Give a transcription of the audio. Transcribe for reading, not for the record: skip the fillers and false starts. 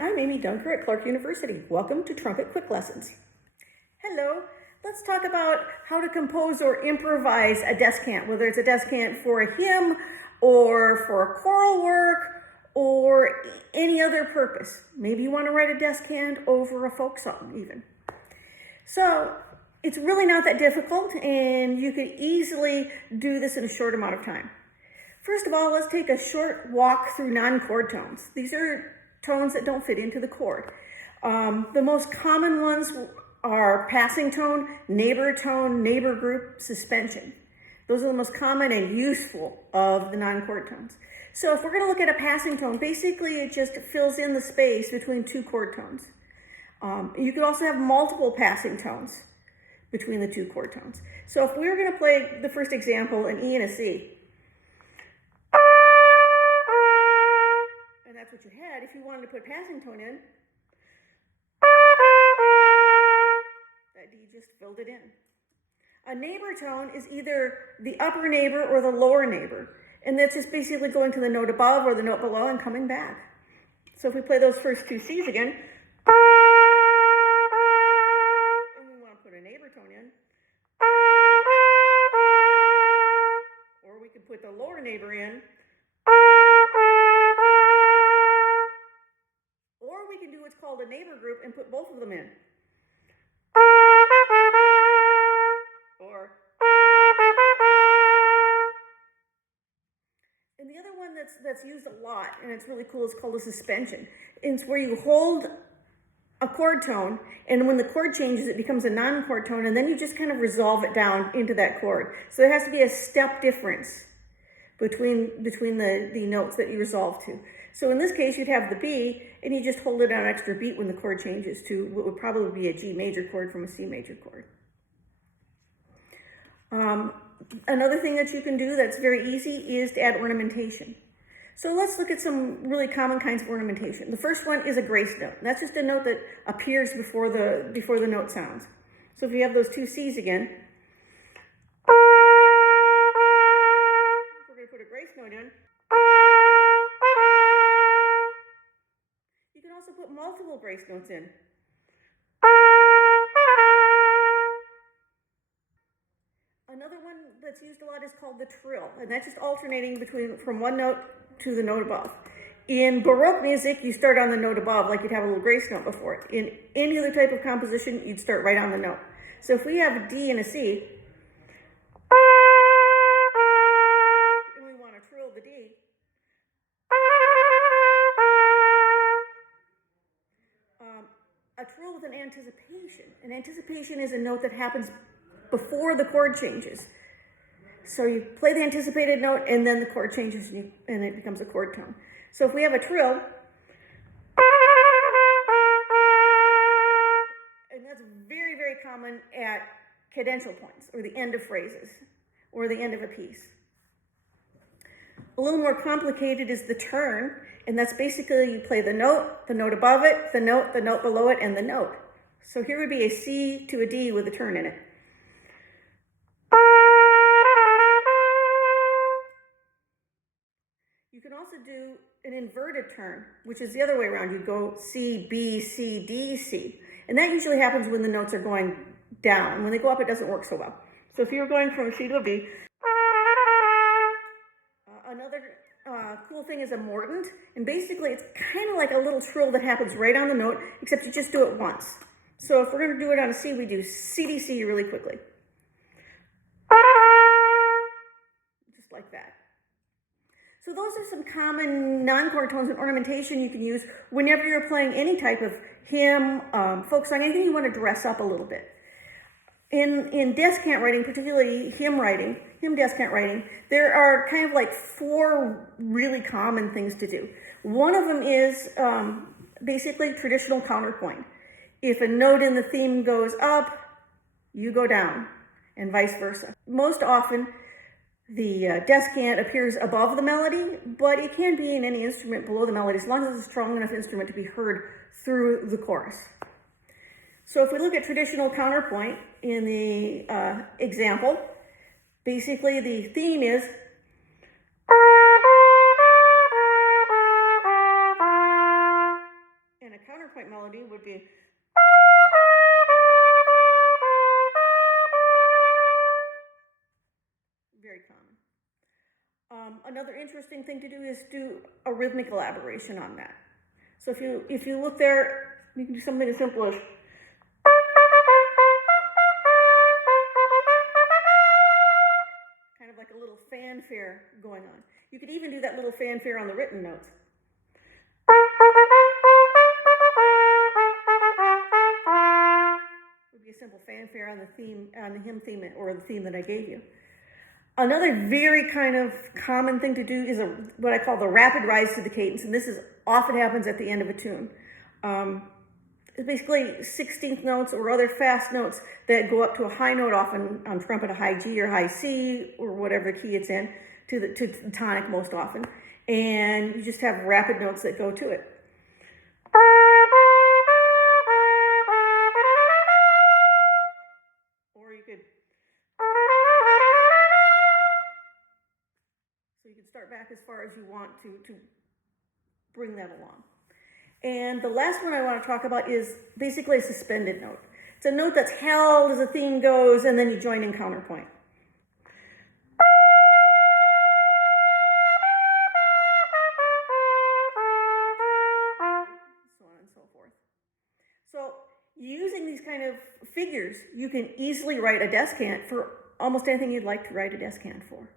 I'm Amy Dunker at Clarke University. Welcome to Trumpet Quick Lessons. Hello, let's talk about how to compose or improvise a descant, whether it's a descant for a hymn or for a choral work or any other purpose. Maybe you want to write a descant over a folk song even. So it's really not that difficult, and you could easily do this in a short amount of time. First of all, let's take a short walk through non-chord tones. These are tones that don't fit into the chord. The most common ones are passing tone, neighbor group, suspension. Those are the most common and useful of the non-chord tones. So if we're going to look at a passing tone, basically it just fills in the space between two chord tones. You could also have multiple passing tones between the two chord tones. So if we were going to play the first example, an E and a C, and that's what you had, if you wanted to put passing tone in, that D just filled it in. A neighbor tone is either the upper neighbor or the lower neighbor, and that's just basically going to the note above or the note below and coming back. So if we play those first two C's again, and we want to put a neighbor tone in, or we could put the lower neighbor in, or we can do what's called a neighbor group and put both of them in. Or, and the other one that's used a lot, and it's really cool, is called a suspension. It's where you hold a chord tone, and when the chord changes, it becomes a non-chord tone, and then you just kind of resolve it down into that chord. So there has to be a step difference between the notes that you resolve to. So in this case, you'd have the B, and you just hold it on an extra beat when the chord changes to what would probably be a G major chord from a C major chord. Another thing that you can do that's very easy is to add ornamentation. So let's look at some really common kinds of ornamentation. The first one is a grace note. That's just a note that appears before the note sounds. So if you have those two C's again, we're going to put a grace note in. You can also put multiple grace notes in. Another one that's used a lot is called the trill, and that's just alternating from one note to the note above. In Baroque music, you start on the note above, like you'd have a little grace note before it. In any other type of composition, you'd start right on the note. So if we have a D and a C, and we want to trill the D, a trill with an anticipation. An anticipation is a note that happens before the chord changes. So you play the anticipated note, and then the chord changes, and it becomes a chord tone. So if we have a trill, and that's very, very common at cadential points, or the end of phrases, or the end of a piece. A little more complicated is the turn, and that's basically you play the note above it, the note below it, and the note. So here would be a C to a D with a turn in it. You can also do an inverted turn, which is the other way around. You go C, B, C, D, C. And that usually happens when the notes are going down. When they go up, it doesn't work so well. So if you're going from a C to a B, another cool thing is a mordant. And basically, it's kind of like a little trill that happens right on the note, except you just do it once. So if we're going to do it on a C, we do C, D, C really quickly. Just like that. So those are some common non-chord tones and ornamentation you can use whenever you're playing any type of hymn, folk song, anything you want to dress up a little bit. In descant writing, particularly hymn descant writing, there are kind of like four really common things to do. One of them is basically traditional counterpoint. If a note in the theme goes up, you go down, and vice versa. Most often, the descant appears above the melody, but it can be in any instrument below the melody, as long as it's a strong enough instrument to be heard through the chorus. So if we look at traditional counterpoint in the example, basically the theme is and a melody would be. Very common. Another interesting thing to do is do a rhythmic elaboration on that. So if you look there, you can do something as simple as kind of like a little fanfare going on. You could even do that little fanfare on the written notes. It would be a simple fanfare on the theme, on the hymn theme, or the theme that I gave you. Another very kind of common thing to do is what I call the rapid rise to the cadence, and this often happens at the end of a tune. It's basically 16th notes or other fast notes that go up to a high note, often on trumpet a high G or high C or whatever key it's in, to the tonic most often, and you just have rapid notes that go to it. Or you could. So you can start back as far as you want to bring that along. And the last one I want to talk about is basically a suspended note. It's a note that's held as the theme goes, and then you join in counterpoint. So on and so forth. So using these kind of figures, you can easily write a descant for almost anything you'd like to write a descant for.